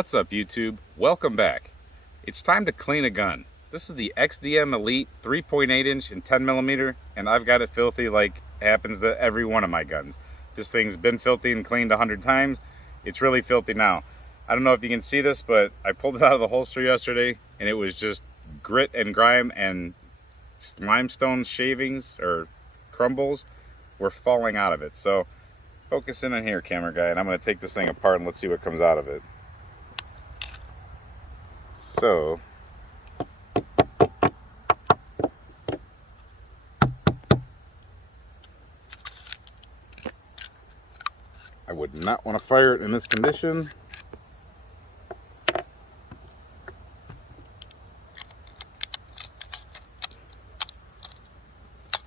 What's up, YouTube? Welcome back. It's time to clean a gun. This is the XDM Elite 3.8 inch and 10mm, and I've got it filthy like happens to every one of my guns. This thing's been filthy and cleaned 100 times. It's really filthy now. I don't know if you can see this, but I pulled it out of the holster yesterday and it was just grit and grime, and limestone shavings or crumbles were falling out of it. So focus in on here, camera guy, and I'm going to take this thing apart and let's see what comes out of it. So I would not want to fire it in this condition.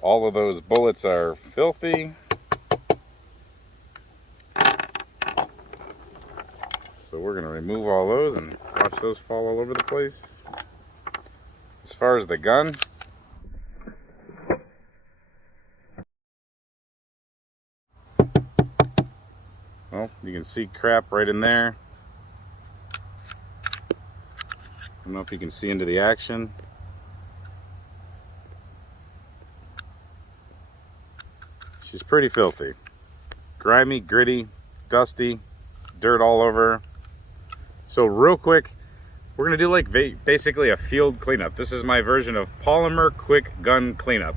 All of those bullets are filthy. So we're going to remove all those and watch those fall all over the place. As far as the gun, well, you can see crap right in there. I don't know if you can see into the action. She's pretty filthy. Grimy, gritty, dusty, dirt all over. So real quick, we're gonna do like basically a field cleanup. This is my version of polymer quick gun cleanup.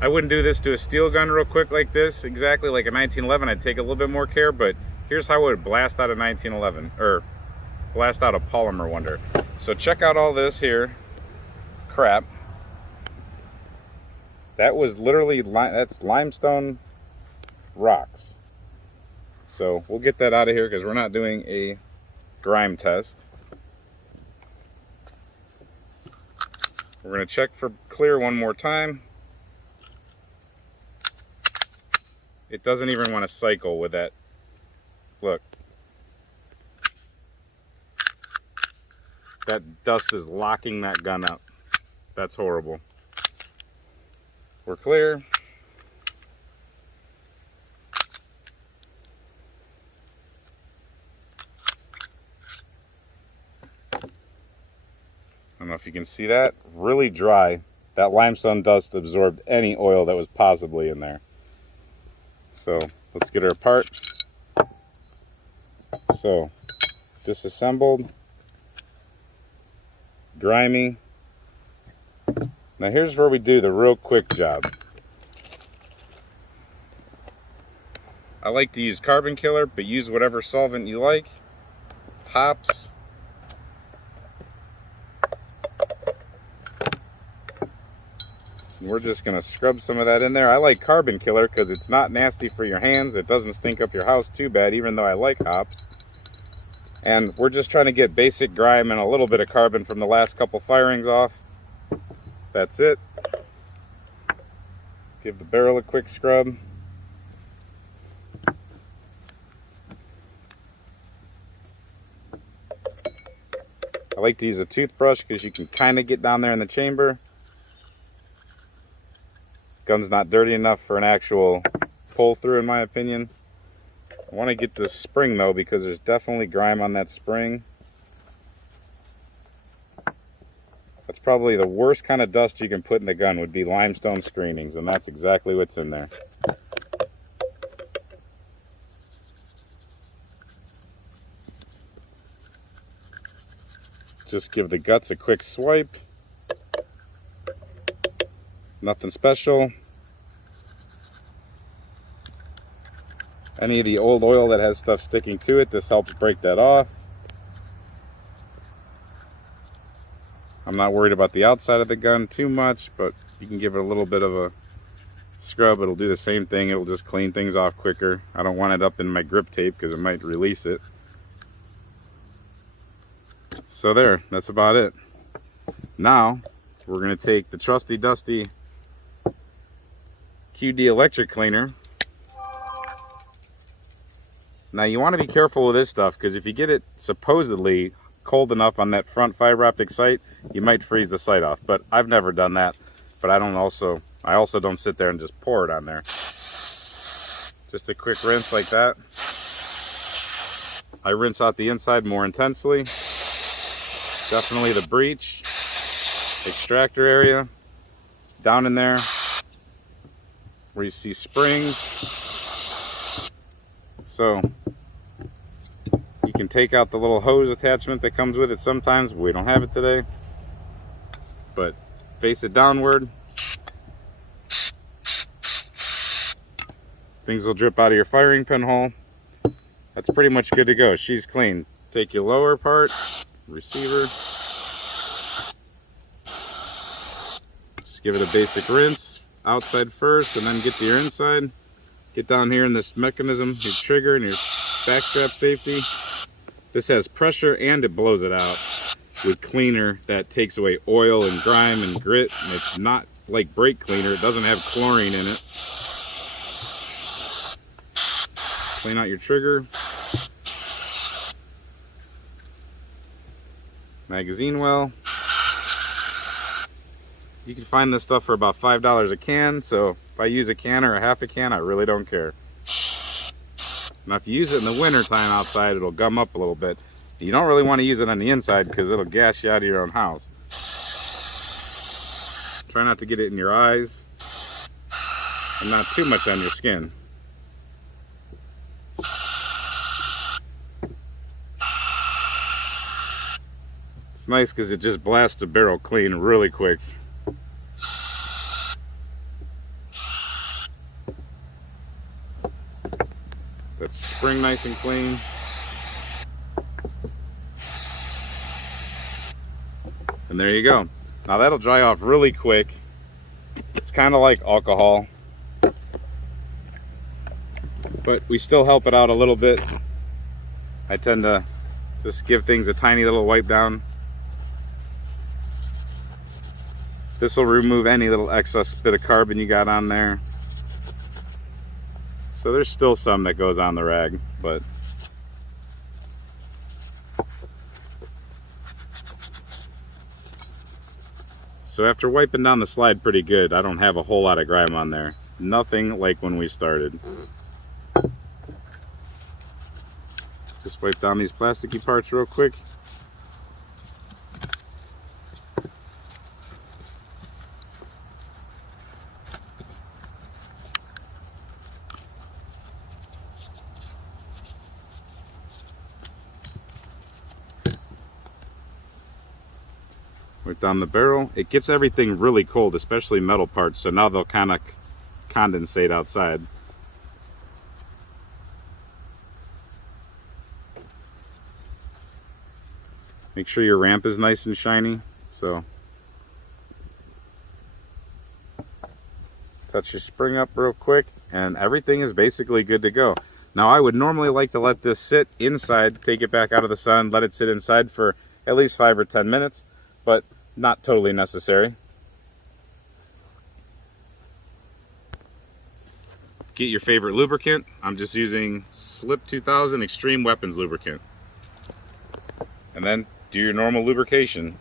I wouldn't do this to a steel gun real quick like this, exactly like a 1911. I'd take a little bit more care, but here's how I would blast out a 1911, or blast out a polymer wonder. So check out all this here crap. That was literally, that's limestone rocks. So we'll get that out of here because we're not doing a grime test. We're going to check for clear one more time. It doesn't even want to cycle with that. Look. That dust is locking that gun up. That's horrible. We're clear. I don't know if you can see that. Really dry. That limestone dust absorbed any oil that was possibly in there. So let's get her apart. So disassembled, grimy. Now here's where we do the real quick job. I like to use carbon killer, but use whatever solvent you like. Hops. We're just going to scrub some of that in there. I like carbon killer because it's not nasty for your hands. It doesn't stink up your house too bad, even though I like hops. And we're just trying to get basic grime and a little bit of carbon from the last couple firings off. That's it. Give the barrel a quick scrub. I like to use a toothbrush because you can kind of get down there in the chamber. Gun's not dirty enough for an actual pull through in my opinion. I want to get this spring though because there's definitely grime on that spring. That's probably the worst kind of dust you can put in the gun, would be limestone screenings, and that's exactly what's in there. Just give the guts a quick swipe. Nothing special. Any of the old oil that has stuff sticking to it, this helps break that off. I'm not worried about the outside of the gun too much, but you can give it a little bit of a scrub. It'll do the same thing. It'll just clean things off quicker. I don't want it up in my grip tape because it might release it. So there, that's about it. Now, we're going to take the trusty dusty QD electric cleaner. Now you want to be careful with this stuff because if you get it supposedly cold enough on that front fiber optic sight, you might freeze the sight off. But I've never done that. But I also don't sit there and just pour it on there. Just a quick rinse like that. I rinse out the inside more intensely. Definitely the breech, extractor area, down in there where you see springs. So you can take out the little hose attachment that comes with it sometimes. We don't have it today, but face it downward. Things will drip out of your firing pin hole. That's pretty much good to go. She's clean. Take your lower part, receiver. Just give it a basic rinse. Outside first, and then get to your inside. Get down here in this mechanism, your trigger and your backstrap safety. This has pressure and it blows it out with cleaner that takes away oil and grime and grit. And it's not like brake cleaner. It doesn't have chlorine in it. Clean out your trigger. Magazine well. You can find this stuff for about $5 a can, so if I use a can or a half a can, I really don't care. Now if you use it in the winter time outside, it'll gum up a little bit. You don't really want to use it on the inside because it'll gas you out of your own house. Try not to get it in your eyes and not too much on your skin. It's nice because it just blasts the barrel clean really quick. That's spring nice and clean. And there you go. Now that'll dry off really quick. It's kind of like alcohol, but we still help it out a little bit. I tend to just give things a tiny little wipe down. This will remove any little excess bit of carbon you got on there. So there's still some that goes on the rag, but so after wiping down the slide pretty good, I don't have a whole lot of grime on there. Nothing like when we started. Just wipe down these plasticky parts real quick. Wipe down the barrel. It gets everything really cold, especially metal parts, so now they'll kind of condensate outside. Make sure your ramp is nice and shiny. So touch your spring up real quick and everything is basically good to go. Now I would normally like to let this sit inside, take it back out of the sun, let it sit inside for at least 5 or 10 minutes, but not totally necessary. Get your favorite lubricant. I'm just using Slip 2000 Extreme Weapons lubricant. And then do your normal lubrication.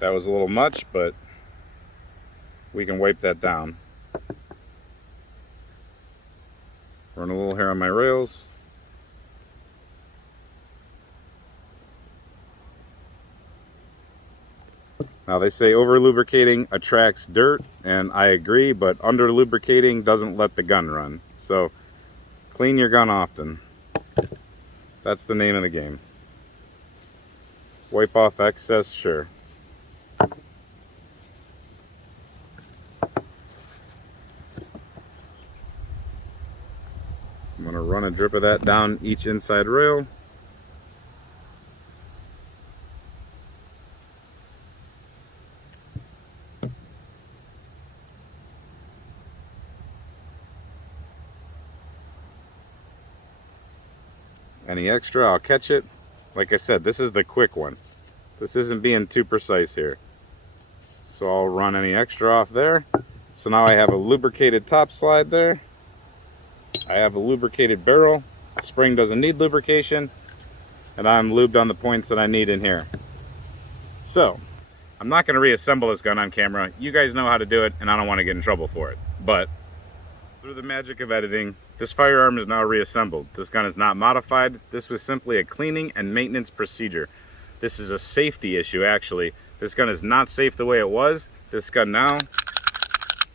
That was a little much, but we can wipe that down. Run a little hair on my rails. Now they say over lubricating attracts dirt, and I agree, but under lubricating doesn't let the gun run. So clean your gun often. That's the name of the game. Wipe off excess, sure. I'm going to run a drip of that down each inside rail. Any extra, I'll catch it. Like I said, this is the quick one. This isn't being too precise here. So I'll run any extra off there. So now I have a lubricated top slide there. I have a lubricated barrel. Spring doesn't need lubrication. And I'm lubed on the points that I need in here. So, I'm not going to reassemble this gun on camera. You guys know how to do it, and I don't want to get in trouble for it. But Through the magic of editing, this firearm is now reassembled. This gun is not modified. This was simply a cleaning and maintenance procedure. This is a safety issue, actually. This gun is not safe the way it was. This gun now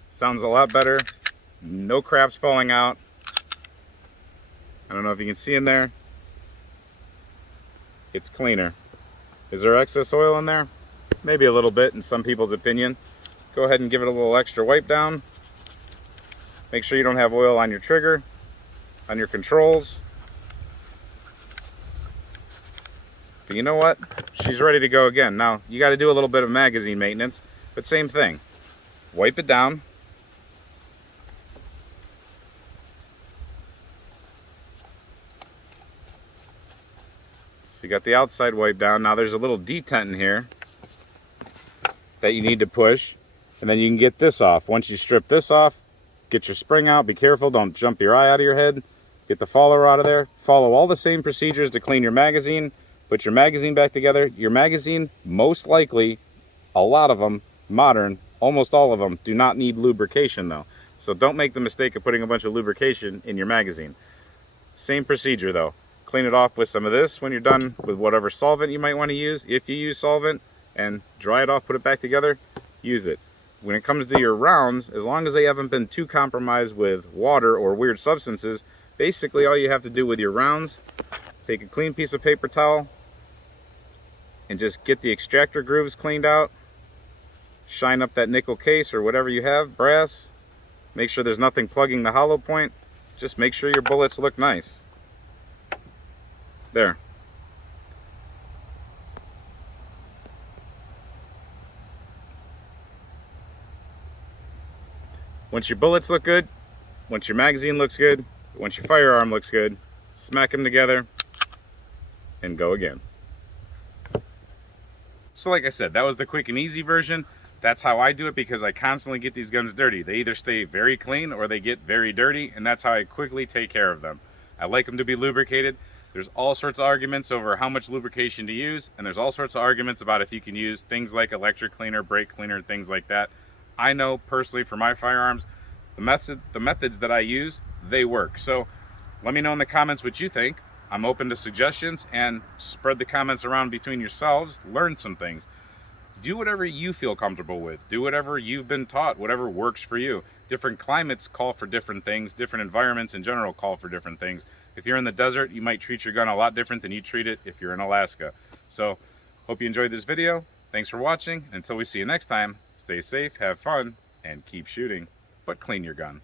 sounds a lot better. No craps falling out. I don't know if you can see in there. It's cleaner. Is there excess oil in there? Maybe a little bit in some people's opinion. Go ahead and give it a little extra wipe down. Make sure you don't have oil on your trigger, on your controls. But you know what? She's ready to go again. Now, you got to do a little bit of magazine maintenance, but same thing. Wipe it down. So you got the outside wipe down. Now there's a little detent in here that you need to push, and then you can get this off. Once you strip this off, get your spring out. Be careful, don't jump your eye out of your head. Get the follower out of there. Follow all the same procedures to clean your magazine. Put your magazine back together. Your magazine, most likely, a lot of them, modern, almost all of them, do not need lubrication though. So don't make the mistake of putting a bunch of lubrication in your magazine. Same procedure though. Clean it off with some of this when you're done with whatever solvent you might want to use. If you use solvent, and dry it off, put it back together, use it. When it comes to your rounds, as long as they haven't been too compromised with water or weird substances, basically all you have to do with your rounds, take a clean piece of paper towel and just get the extractor grooves cleaned out, shine up that nickel case or whatever you have, brass, make sure there's nothing plugging the hollow point, just make sure your bullets look nice. There. Once your bullets look good, once your magazine looks good, once your firearm looks good, smack them together and go again. So like I said, that was the quick and easy version. That's how I do it because I constantly get these guns dirty. They either stay very clean or they get very dirty, and that's how I quickly take care of them. I like them to be lubricated. There's all sorts of arguments over how much lubrication to use, and there's all sorts of arguments about if you can use things like electric cleaner, brake cleaner, things like that. I know personally for my firearms, the methods that I use, they work. So let me know in the comments what you think. I'm open to suggestions, and spread the comments around between yourselves. Learn some things. Do whatever you feel comfortable with. Do whatever you've been taught, whatever works for you. Different climates call for different things. Different environments in general call for different things. If you're in the desert, you might treat your gun a lot different than you treat it if you're in Alaska. So, hope you enjoyed this video. Thanks for watching. Until we see you next time, stay safe, have fun, and keep shooting, but clean your gun.